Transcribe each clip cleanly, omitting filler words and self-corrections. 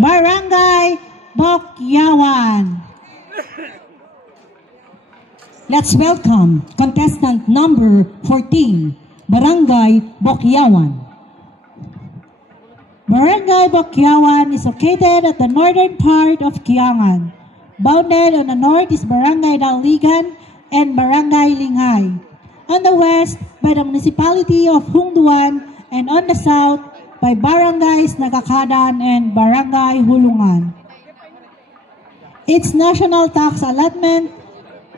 Barangay Bokyawan. Let's welcome contestant number 14, Barangay Bokyawan. Barangay Bokyawan is located at the northern part of Kiangan. Bounded on the north is Barangay Daligan and Barangay Lingay. On the west by the municipality of Hungduan, and on the south by Barangays Nagakadan and Barangay Hulungan. Its national tax allotment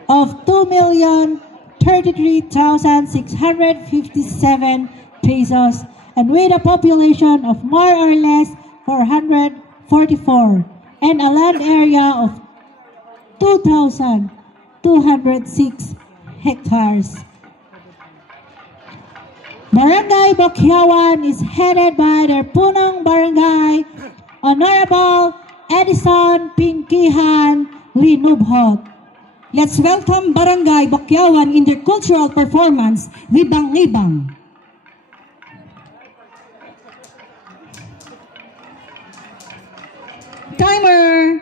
of 2,033,657 pesos, and with a population of more or less 444 and a land area of 2,206 hectares. Barangay Bokyawan is headed by their Punang Barangay, Honorable Edison Pinkihan Linubhot. Let's welcome Barangay Bokyawan in their cultural performance, Libang-Libang. Timer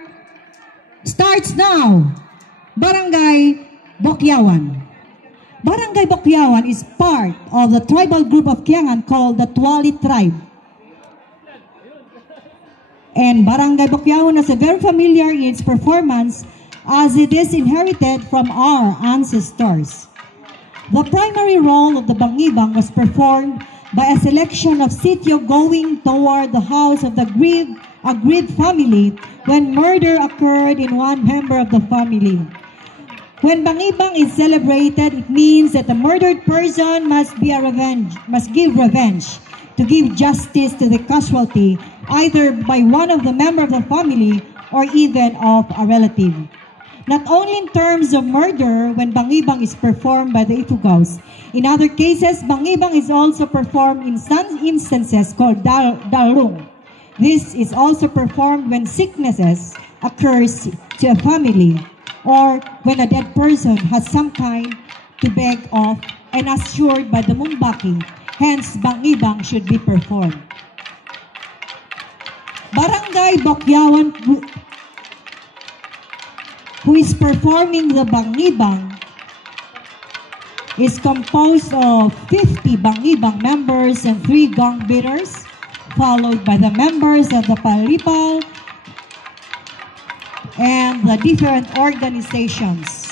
starts now. Barangay Bokyawan. Barangay Bokyawan is part of the tribal group of Kiangan called the Tuali tribe. And Barangay Bokyawan is very familiar in its performance as it is inherited from our ancestors. The primary role of the Bangibang was performed by a selection of sityo going toward the house of the aggrieved family when murder occurred in one member of the family. When Bangibang is celebrated, it means that the murdered person must give revenge to give justice to the casualty, either by one of the members of the family or even of a relative. Not only in terms of murder when Bangibang is performed by the Ifugaos. In other cases, Bangibang is also performed in some instances called Darung. This is also performed when sicknesses occurs to a family, or when a dead person has some kind to beg off and assured by the Mumbaki, hence Bangibang should be performed. Barangay Bokyawan, who is performing the Bangibang, is composed of 50 Bangibang members and 3 gong beaters, followed by the members of the Palipal and the different organizations.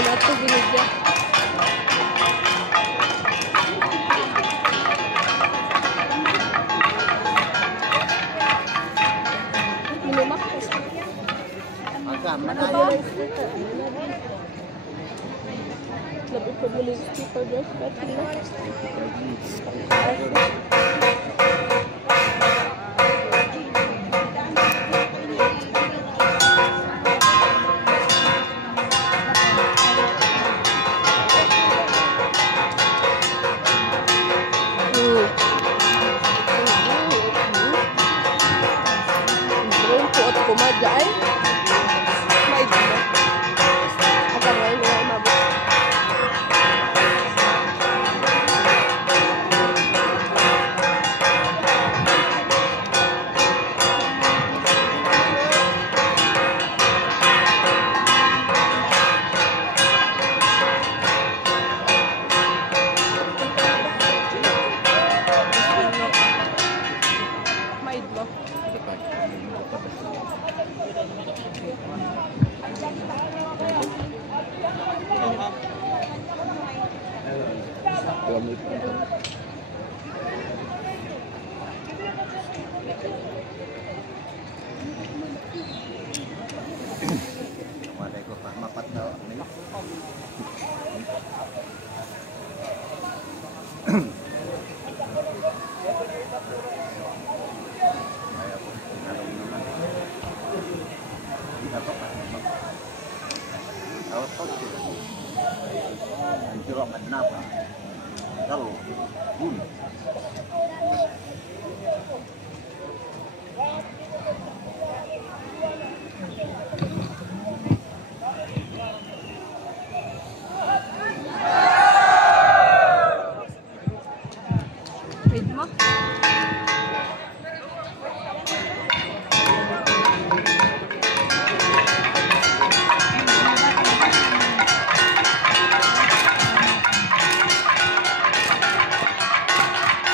na ito binigyan. Minumak ko siya. Labi pa mo yung speaker dyan. Kumadya ay may dito. Akan wala nila mabot. May dito.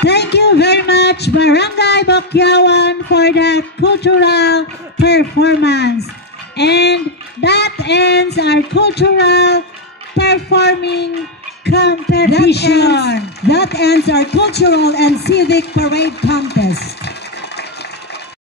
Thank you very much, Barangay Bokyawan, for that cultural performance. And that ends our cultural performing competition. That ends our cultural and civic parade contest.